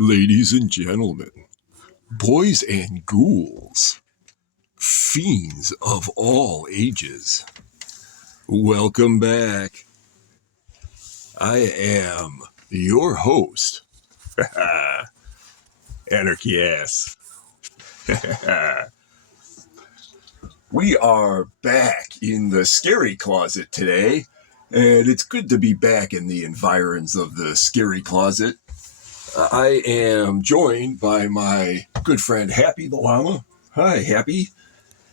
Ladies and gentlemen, boys and ghouls, fiends of all ages, welcome back. I am your host, Anarchy Ass. We are back in the scary closet today, and it's good to be back in the environs of the scary closet. I am joined by my good friend Happy the Llama. Hi, Happy.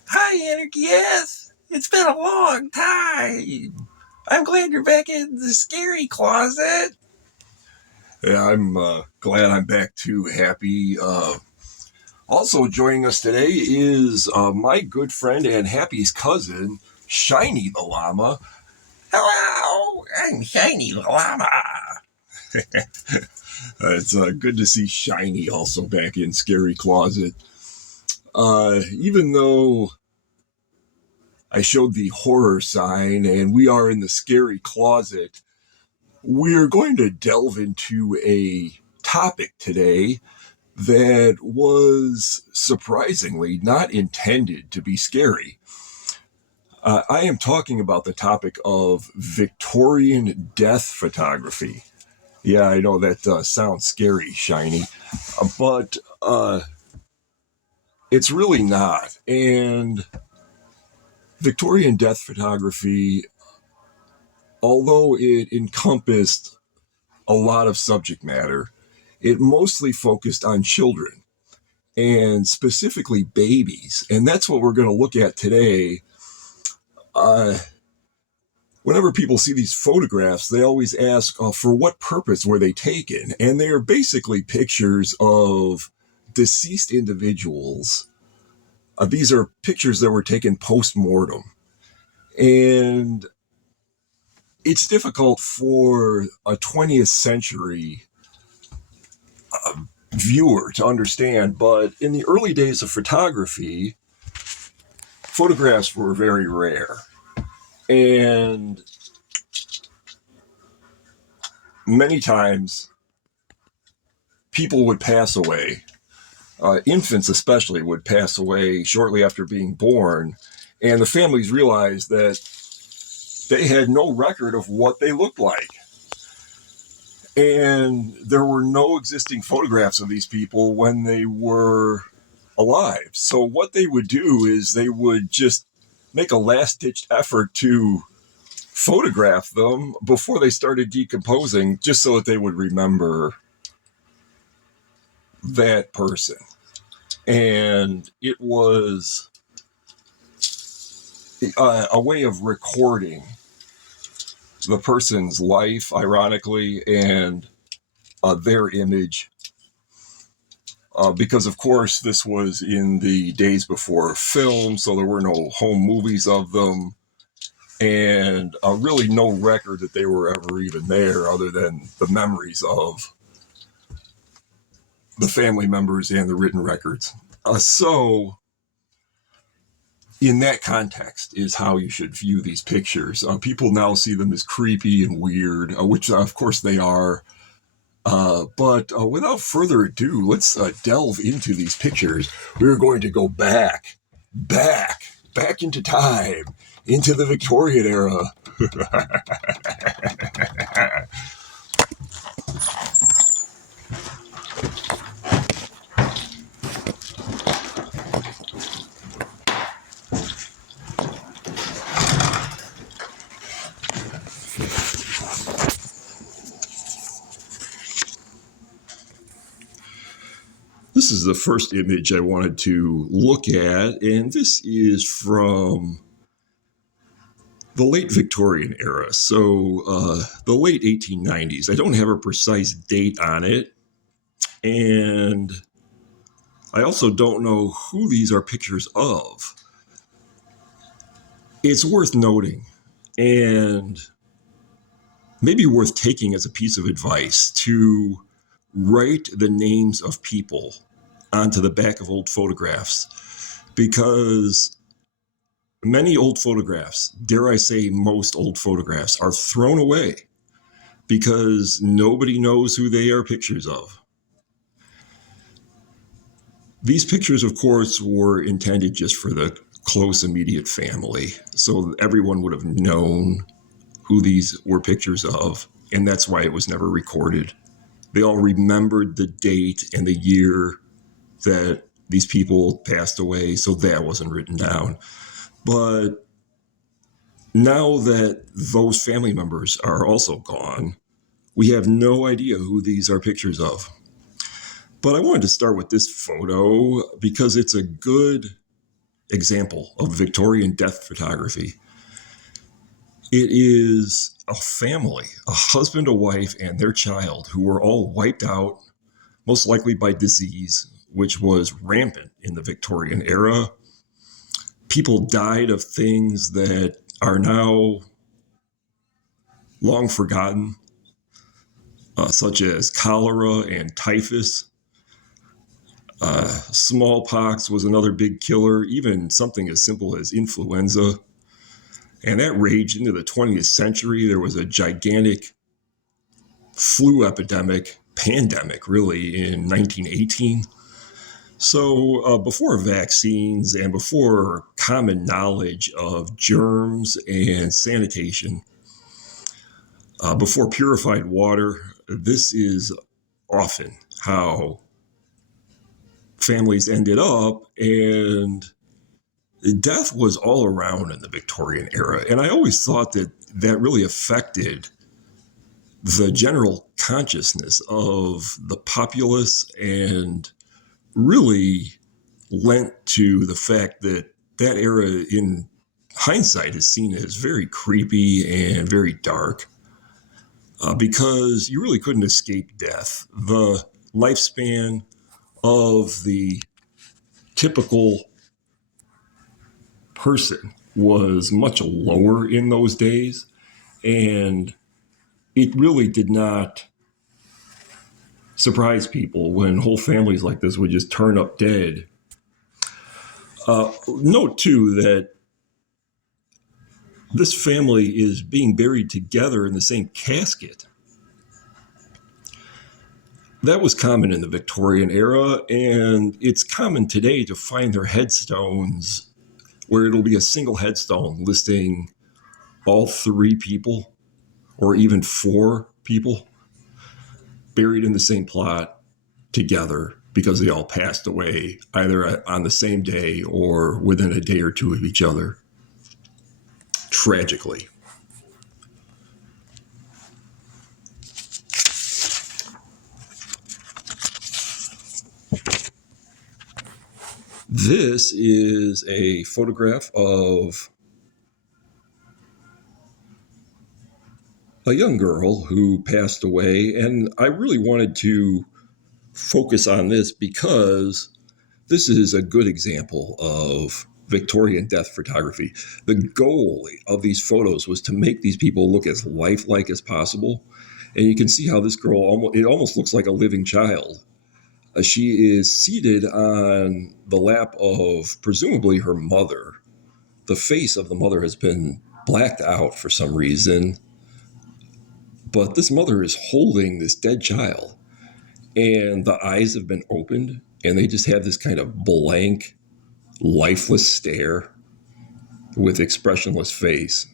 Hi, Anarchy. Yes, it's been a long time. I'm glad you're back in the scary closet. Yeah, I'm glad I'm back too, Happy. Also joining us today is my good friend and Happy's cousin, Shiny the Llama. Hello, I'm Shiny the Llama. It's good to see Shiny also back in Scary Closet. Even though I showed the horror sign and we are in the Scary Closet, we're going to delve into a topic today that was surprisingly not intended to be scary. I am talking about the topic of Victorian death photography. Yeah, I know that sounds scary, Shiny, but it's really not. And Victorian death photography, although it encompassed a lot of subject matter, it mostly focused on children and specifically babies. And that's what we're going to look at today. Whenever people see these photographs, they always ask, for what purpose were they taken? And they are basically pictures of deceased individuals. These are pictures that were taken post-mortem. And it's difficult for a 20th century viewer to understand, but in the early days of photography, photographs were very rare. And many times, people would pass away. Infants especially would pass away shortly after being born, and the families realized that they had no record of what they looked like. And there were no existing photographs of these people when they were alive. So what they would do is they would just make a last-ditch effort to photograph them before they started decomposing, just so that they would remember that person. And it was a way of recording the person's life, ironically, and their image. Because, of course, this was in the days before film, so there were no home movies of them, and really no record that they were ever even there other than the memories of the family members and the written records. So in that context is how you should view these pictures. People now see them as creepy and weird, which of course they are. But without further ado, let's delve into these pictures. We're going to go back into time, into the Victorian era. This is the first image I wanted to look at, and this is from the late Victorian era, so the late 1890s. I don't have a precise date on it, and I also don't know who these are pictures of. It's worth noting, and maybe worth taking as a piece of advice, to write the names of people onto the back of old photographs, because many old photographs, dare I say most old photographs, are thrown away because nobody knows who they are pictures of. These pictures, of course, were intended just for the close, immediate family. So everyone would have known who these were pictures of, and that's why it was never recorded. They all remembered the date and the year that these people passed away, so that wasn't written down. But now that those family members are also gone, we have no idea who these are pictures of. But I wanted to start with this photo because it's a good example of Victorian death photography. It is a family, a husband, a wife, and their child who were all wiped out, most likely by disease, which was rampant in the Victorian era. People died of things that are now long forgotten, such as cholera and typhus. Smallpox was another big killer, even something as simple as influenza. And that raged into the 20th century. There was a gigantic flu epidemic, pandemic really, in 1918. So before vaccines and before common knowledge of germs and sanitation, before purified water, this is often how families ended up, and death was all around in the Victorian era. And I always thought that that really affected the general consciousness of the populace and really lent to the fact that that era in hindsight is seen as very creepy and very dark because you really couldn't escape death. The lifespan of the typical person was much lower in those days, and it really did not surprise people when whole families like this would just turn up dead. Note, too, that this family is being buried together in the same casket. That was common in the Victorian era, and it's common today to find their headstones where it'll be a single headstone listing all three people or even four people buried in the same plot together because they all passed away either on the same day or within a day or two of each other. Tragically. This is a photograph of a young girl who passed away, and I really wanted to focus on this because this is a good example of Victorian death photography. The goal of these photos was to make these people look as lifelike as possible, and you can see how this girl almost looks like a living child. She is seated on the lap of presumably her mother. The face of the mother has been blacked out for some reason, but this mother is holding this dead child, and the eyes have been opened, and they just have this kind of blank, lifeless stare with expressionless face.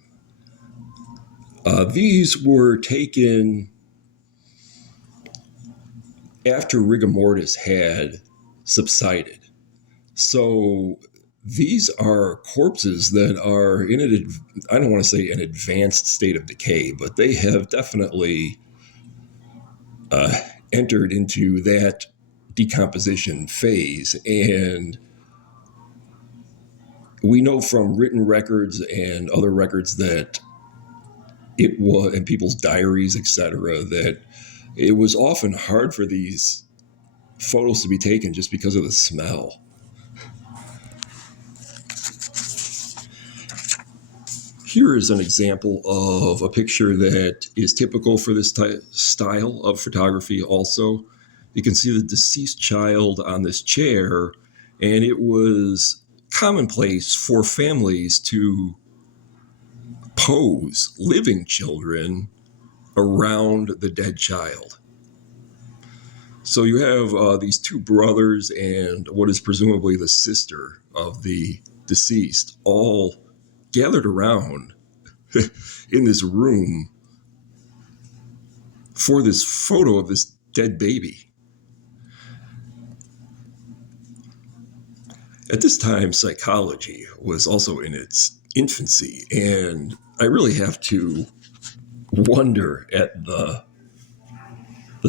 These were taken after rigor mortis had subsided. So these are corpses that are in I don't want to say an advanced state of decay, but they have definitely entered into that decomposition phase. And we know from written records and other records that it was, in people's diaries, etc., that it was often hard for these photos to be taken just because of the smell. Here is an example of a picture that is typical for this style of photography also. You can see the deceased child on this chair, and it was commonplace for families to pose living children around the dead child. So you have these two brothers and what is presumably the sister of the deceased all gathered around in this room for this photo of this dead baby. At this time, psychology was also in its infancy, and I really have to wonder at the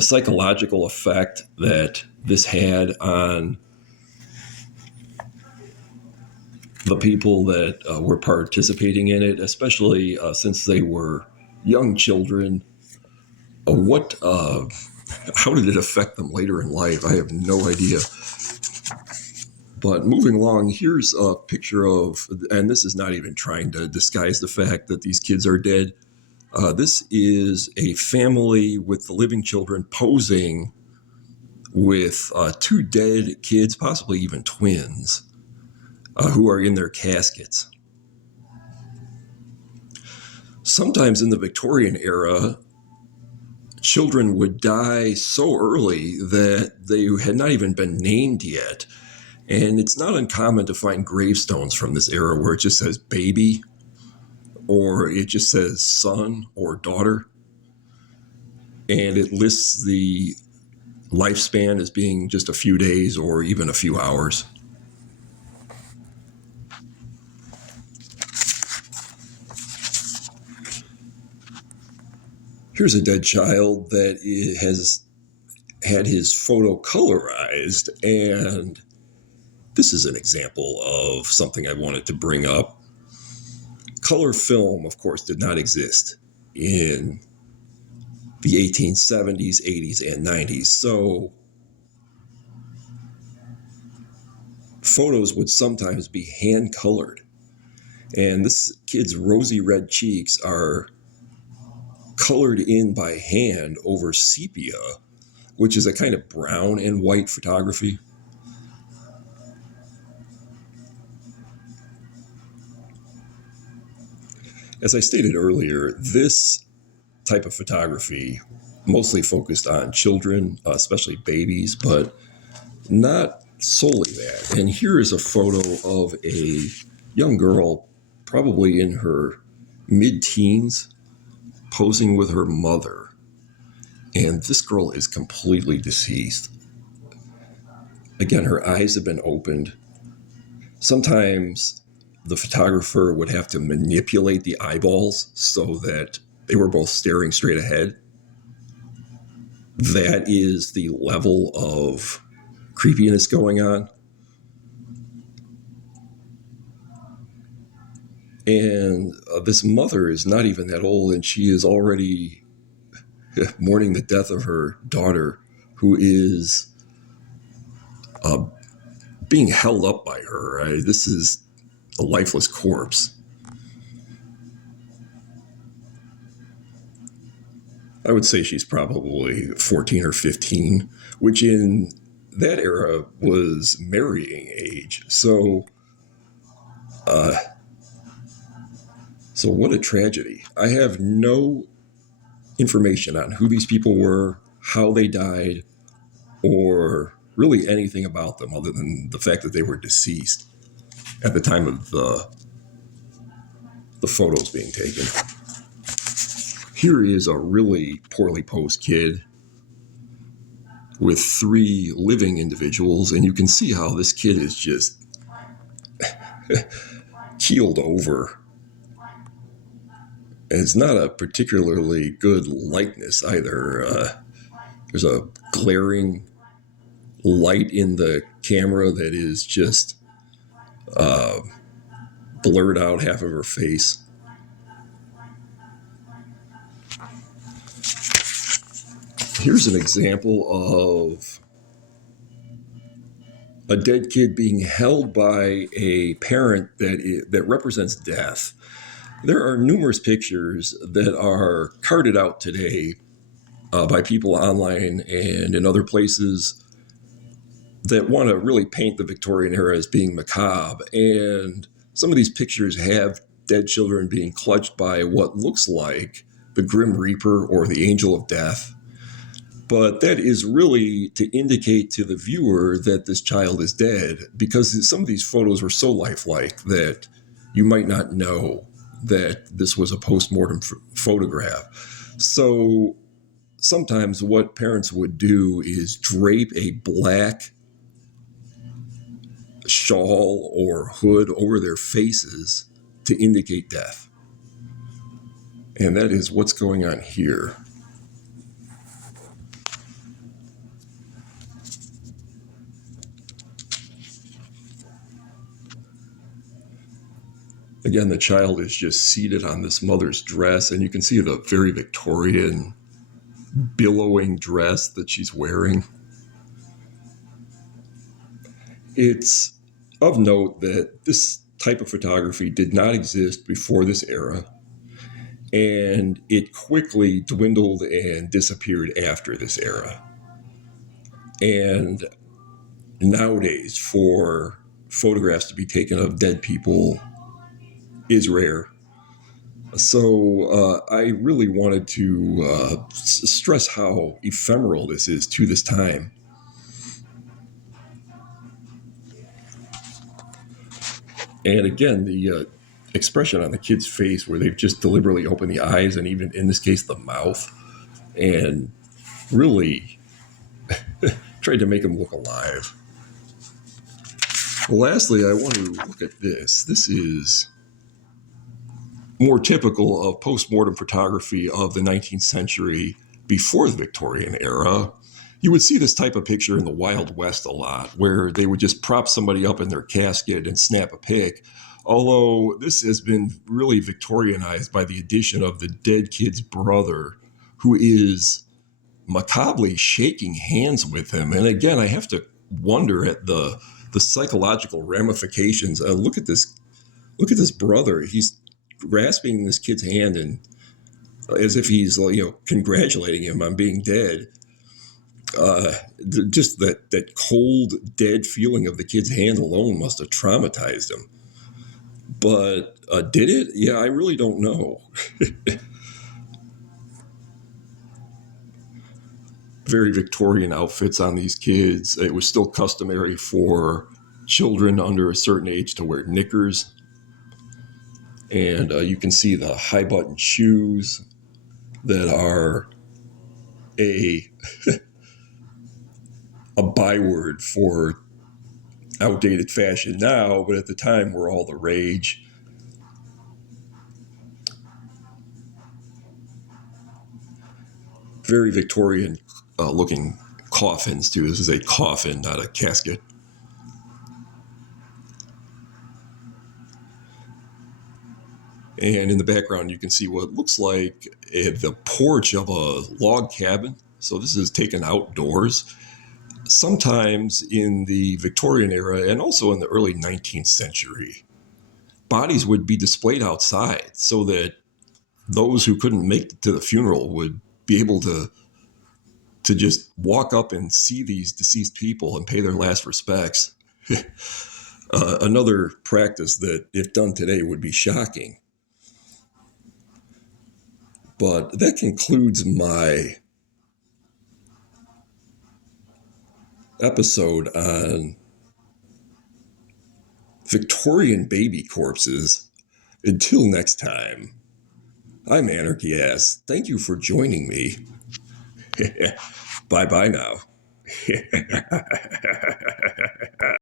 psychological effect that this had on the people that were participating in it, especially since they were young children. How did it affect them later in life? I have no idea. But moving along, here's a picture of, and this is not even trying to disguise the fact that these kids are dead. This is a family with the living children posing with two dead kids, possibly even twins, who are in their caskets. Sometimes in the Victorian era, children would die so early that they had not even been named yet. And it's not uncommon to find gravestones from this era where it just says baby, or it just says son or daughter. And it lists the lifespan as being just a few days or even a few hours. Here's a dead child that has had his photo colorized, and this is an example of something I wanted to bring up. Color film, of course, did not exist in the 1870s, 80s, and 90s. So photos would sometimes be hand colored. And this kid's rosy red cheeks are colored in by hand over sepia, which is a kind of brown and white photography. As I stated earlier, this type of photography mostly focused on children, especially babies, but not solely that. And here is a photo of a young girl, probably in her mid-teens, posing with her mother. And this girl is completely deceased. Again, her eyes have been opened. Sometimes the photographer would have to manipulate the eyeballs so that they were both staring straight ahead. That is the level of creepiness going on. And this mother is not even that old, and she is already mourning the death of her daughter, who is being held up by her. This is a lifeless corpse. I would say she's probably 14 or 15, which in that era was marrying age. So what a tragedy. I have no information on who these people were, how they died, or really anything about them other than the fact that they were deceased at the time of the photos being taken. Here is a really poorly posed kid with three living individuals, and you can see how this kid is just keeled over. And it's not a particularly good likeness either. There's a glaring light in the camera that is just blurred out half of her face. Here's an example of a dead kid being held by a parent that represents death. There are numerous pictures that are carted out today by people online and in other places that want to really paint the Victorian era as being macabre. And some of these pictures have dead children being clutched by what looks like the Grim Reaper or the Angel of Death. But that is really to indicate to the viewer that this child is dead, because some of these photos were so lifelike that you might not know that this was a postmortem photograph. So sometimes what parents would do is drape a black shawl or hood over their faces to indicate death. And that is what's going on here. Again, the child is just seated on this mother's dress, and you can see the very Victorian billowing dress that she's wearing. It's of note that this type of photography did not exist before this era, and it quickly dwindled and disappeared after this era. And nowadays, for photographs to be taken of dead people is rare. So I really wanted to stress how ephemeral this is to this time. And again, the expression on the kid's face where they've just deliberately opened the eyes and even in this case the mouth and really tried to make him look alive. Lastly, I want to look at this. This is more typical of postmortem photography of the 19th century before the Victorian era. You would see this type of picture in the Wild West a lot, where they would just prop somebody up in their casket and snap a pic. Although this has been really Victorianized by the addition of the dead kid's brother, who is macabrely shaking hands with him. And again, I have to wonder at the psychological ramifications. Look at this brother. He's grasping this kid's hand and as if he's congratulating him on being dead. Just that cold, dead feeling of the kid's hand alone must have traumatized him. But did it? Yeah, I really don't know. Very Victorian outfits on these kids. It was still customary for children under a certain age to wear knickers. And you can see the high button shoes that are a byword for outdated fashion now, but at the time were all the rage. Very Victorian looking coffins too. This is a coffin, not a casket. And in the background, you can see what looks like the porch of a log cabin. So this is taken outdoors. Sometimes in the Victorian era and also in the early 19th century, bodies would be displayed outside so that those who couldn't make it to the funeral would be able to just walk up and see these deceased people and pay their last respects. Another practice that, if done today, would be shocking. But that concludes my episode on Victorian baby corpses. Until next time, I'm Anarchy Ass. Thank you for joining me. Bye-bye now.